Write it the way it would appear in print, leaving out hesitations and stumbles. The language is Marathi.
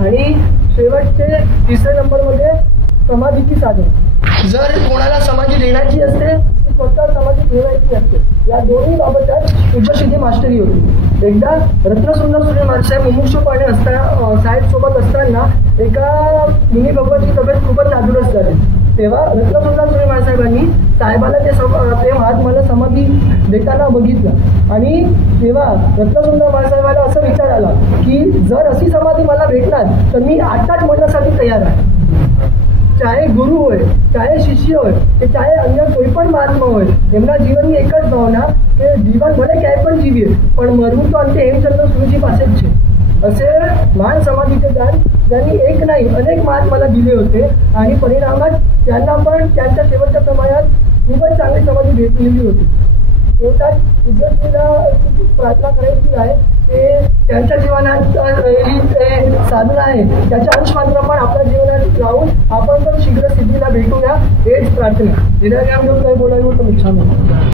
आणि शेवटचे तिसऱ्या नंबरमध्ये समाधीची साधना। जर कोणाला समाधी देण्याची असते ती स्वतः समाधी ठेवायची असते। या दोन्ही बाबतच शुद्धसिद्धी मास्टरी होती। एकदा रत्नसुंदर सूर्य महाराज मुमुक्षुपणे साहेब सोबत असताना एका मुनी भगवानची तब्येत खूपच नादुरुस्त झाली। तेव्हा रत्नसुंदर सूर्य महाराजांनी साहेबाला ते महात्माला समाधी देताना बघितलं आणि तेव्हा रत्नसुंदर महाराजांना असं विचार आला की जर अशी समाधी मला भेटणार तर मी आताच मरण्यासाठी तयार आहे। चाहे गुरु होय, चाहे शिष्य होय કે ચાહે અન્ય કોઈ પણ મહાત્મા હોય, એમના જીવનની એક જ ભાવના કે જીવન ભલે ક્યાંય પણ જીવીએ પણ મરવું તો અંતે હેમચંદ્ર સુરજી પાસે જ છે। असे महान समाधीचे दान त्यांनी एक नाही अनेक महात्माला दिले होते आणि परिणामात त्यांना पण त्यांच्या शेवटच्या प्रमाणात खूपच चांगली समाधी भेटलेली होती। शेवटात शुद्धसिद्धीला प्रार्थना करायची आहे ते त्यांच्या जीवनात साधना आहे त्याच्या अंशमात्र पण आपल्या जीवनात लावून आपण पण शीघ्र सिद्धीला भेटूया हेच प्रार्थना। काही बोलायला तर छान होतं।